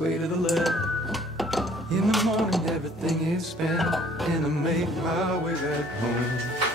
sway to the left. In the morning everything is spent, and I make my way back home.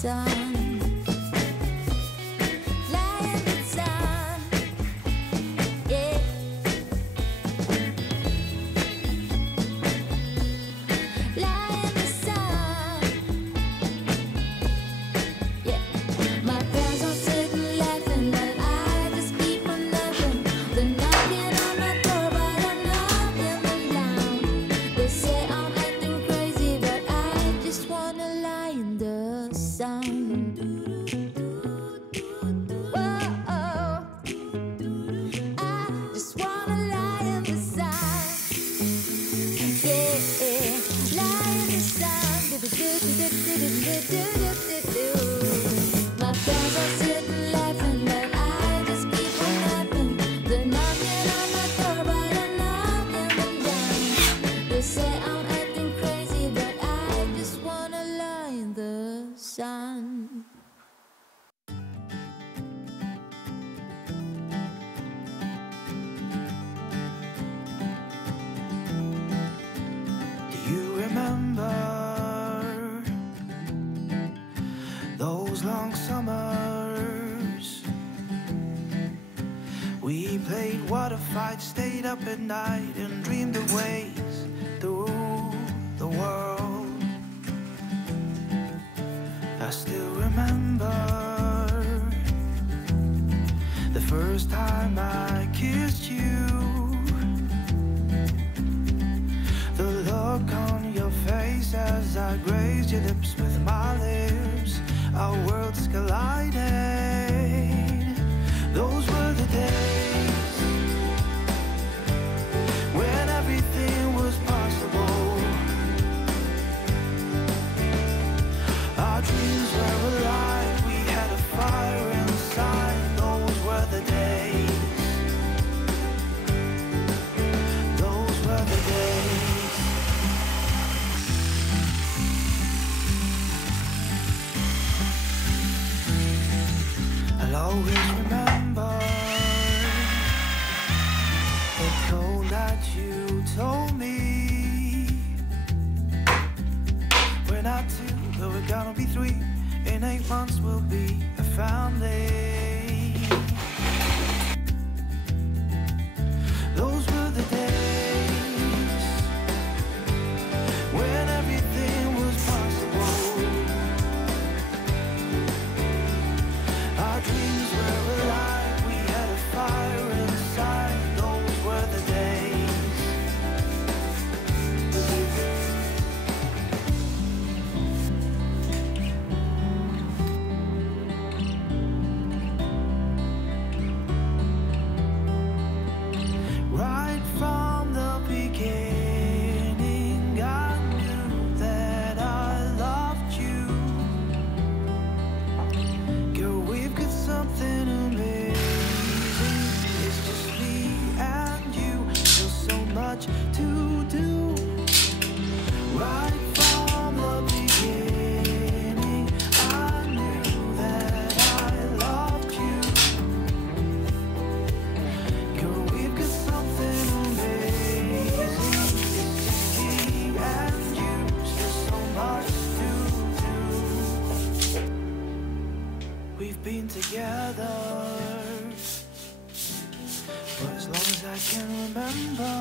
sun. Lie in the sun, yeah. Lie in the sun, yeah. My friends are sitting laughing, but I just keep on laughing. They're knocking on my door, but I'm knocking them down. They say I'm acting crazy, but I just wanna lie in the sun. Whoa, I just wanna lie in the sun. Yeah, lie in the sun. My friends are sitting laughing, but I just keep on laughing. They're knocking on my door, but I'm knocking them down. They say I'm acting crazy, but I just wanna lie in the sun. Do you remember those long summers? We played water fights, stayed up at night, and dreamed of ways through the world. I still remember the first time I kissed you. The look on your face as I grazed your lips with my lips. Our worlds collided. Those were the days when everything was possible. Our dreams were alive. We had a fire inside. Those were the days. Those were the days. I'll always remember the cold that you told me. We're not two, but we're gonna be three. In 8 months we'll be a family. Those were the days when everything was possible. Our dreams were alive. We had a fire inside. Those were the days. Right from the beginning, I knew that I loved you. Girl, we've got something amazing. It's just me and you. There's so much to do. Right from the beginning, I knew that I loved you. Girl, we've got something amazing. It's just me and you. There's so much to do. We've been together for as long as I can remember.